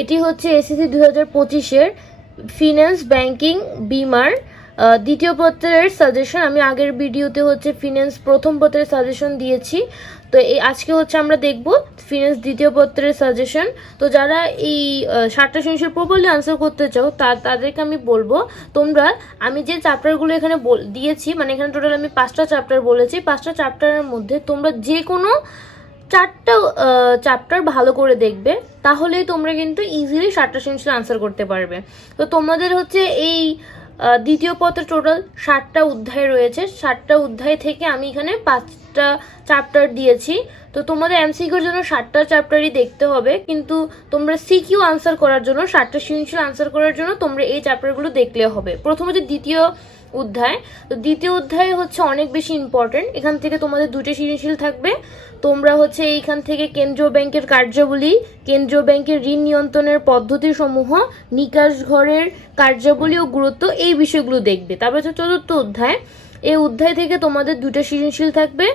এটি হচ্ছে SSC 2025-এর finance banking বিমার দ্বিতীয় পত্রের সাজেশন। আমি আগের ভিডিওতে হচ্ছে ফিন্যান্স প্রথম পত্রের সাজেশন দিয়েছি, তো এই আজকে হচ্ছে আমরা দেখব ফিন্যান্স দ্বিতীয় পত্রের সাজেশন। তো যারা এই 60টা সৃজনশীল প্রপারলি আনসার করতে চাও তাদেরকে আমি বলবো, তোমরা আমি যে চ্যাপ্টারগুলো এখানে দিয়েছি, মানে এখানে টোটাল আমি 5টা চ্যাপ্টার বলেছি, 5টা চ্যাপ্টারের মধ্যে তোমরা যে কোনো 4টা চ্যাপ্টার ভালো করে দেখবে, তাহলেই তোমরা কিন্তু ইজিলি 60টা সৃজনশীল আনসার করতে পারবে। তো তোমাদের হচ্ছে এই দ্বিতীয় পত্রে টোটাল 60টা অধ্যায় রয়েছে। 60টা অধ্যায় থেকে আমি এখানে 5টা চ্যাপ্টার দিয়েছি। তো তোমাদের এমসিকিউর জন্য 60টা চ্যাপ্টারই দেখতে হবে, কিন্তু তোমরা সিকিউ আনসার করার জন্য 60টা সৃজনশীল আনসার করার জন্য তোমরা এই চ্যাপ্টারগুলো দেখলে হবে। প্রথমে যে দ্বিতীয় অধ্যায়, তো দ্বিতীয় অধ্যায় হচ্ছে অনেক বেশি ইম্পর্টেন্ট। এখান থেকে তোমাদের 2টে সৃজনশীল থাকবে। তোমরা হচ্ছে এইখান থেকে কেন্দ্রীয় ব্যাংকের কার্যাবলী, কেন্দ্রীয় ব্যাংকের ঋণ নিয়ন্ত্রণের পদ্ধতি সমূহ, নিকাশ ঘরের কার্যাবলী ও গুরুত্ব, এই বিষয়গুলো দেখবে। তারপর হচ্ছে চতুর্থ অধ্যায়। এই অধ্যায় থেকে তোমাদের 2টে সৃজনশীল থাকবে।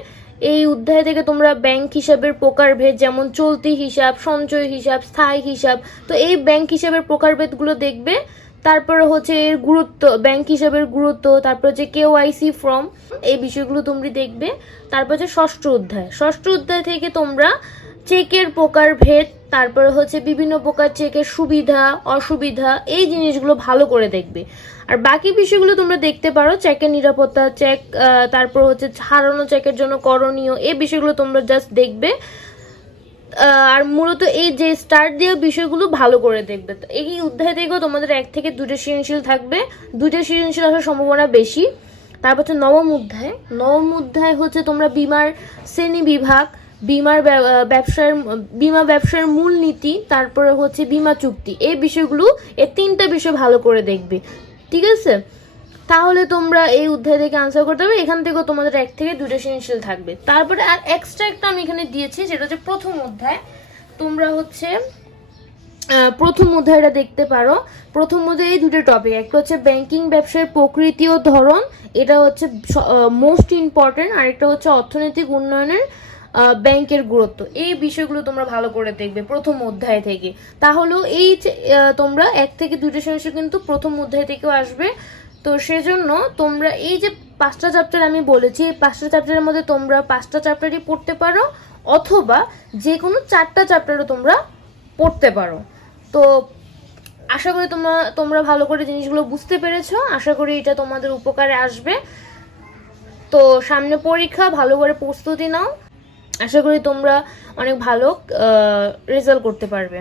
এই অধ্যায় থেকে তোমরা ব্যাংক হিসাবের প্রকারভেদ, যেমন চলতি হিসাব, সঞ্চয় হিসাব, স্থায়ী হিসাব, তো এই ব্যাংক হিসাবের প্রকারভেদগুলো দেখবে। তারপরে হচ্ছে এর গুরুত্ব, ব্যাংক হিসাবের গুরুত্ব, তারপর হচ্ছে কেওয়াইসি ফর্ম, এই বিষয়গুলো তোমরা দেখবে। তারপর হচ্ছে ষষ্ঠ অধ্যায়। ষষ্ঠ অধ্যায় থেকে তোমরা চেকের প্রকারভেদ, তারপরে হচ্ছে বিভিন্ন প্রকার চেকের সুবিধা অসুবিধা, এই জিনিসগুলো ভালো করে দেখবে। আর বাকি বিষয়গুলো তোমরা দেখতে পারো, চেকের নিরাপত্তা, চেক, তারপর হচ্ছে হারানো চেকের জন্য করণীয়, এই বিষয়গুলো তোমরা জাস্ট দেখবে। আর মূলত এই যে স্টার্ট দেওয়া বিষয়গুলো ভালো করে দেখবে। তো এই অধ্যায় থেকেও তোমাদের 1 থেকে 2টে সৃজনশীল থাকবে, 2টে সৃজনশীল আসার সম্ভাবনা বেশি। তারপর হচ্ছে নবম অধ্যায়। নবম অধ্যায় হচ্ছে তোমরা বিমার শ্রেণী বিভাগ, বিমা ব্যবসার মূলনীতি, তারপরে হচ্ছে বিমা চুক্তি, এই বিষয়গুলো, এই 3টা বিষয় ভালো করে দেখবে। ঠিক আছে, তাহলে তোমরা এই অধ্যায় থেকে আনসার করতে পারবে। এখান থেকেও তোমাদের 1 থেকে 2টে সৃজনশীল থাকবে। তারপরে আর এক্সট্রা একটা আমি এখানে দিয়েছি, সেটা হচ্ছে প্রথম অধ্যায়। তোমরা হচ্ছে প্রথম অধ্যায়টা দেখতে পারো। প্রথম অধ্যায়ে এই 2টে টপিক, একটা হচ্ছে ব্যাংকিং ব্যবসার প্রকৃতি ও ধরন, এটা হচ্ছে মোস্ট ইম্পর্টেন্ট, আর একটা হচ্ছে অর্থনৈতিক উন্নয়নের ব্যাংকের গুরুত্ব, এই বিষয়গুলো তোমরা ভালো করে দেখবে প্রথম অধ্যায় থেকে। তাহলেও এই তোমরা 1 থেকে 2টে সৃজনশীল কিন্তু প্রথম অধ্যায় থেকেও আসবে। তো সেজন্য তোমরা এই যে 5টা চ্যাপ্টার আমি বলেছি, এই 5টা চ্যাপ্টারের মধ্যে তোমরা 5টা চ্যাপ্টারই পড়তে পারো, অথবা যে কোনো 4টা চ্যাপ্টারও তোমরা পড়তে পারো। তো আশা করি তোমরা ভালো করে জিনিসগুলো বুঝতে পেরেছো। আশা করি এটা তোমাদের উপকারে আসবে। তো সামনে পরীক্ষা, ভালো করে প্রস্তুতি নাও। আশা করি তোমরা অনেক ভালো রেজাল্ট করতে পারবে।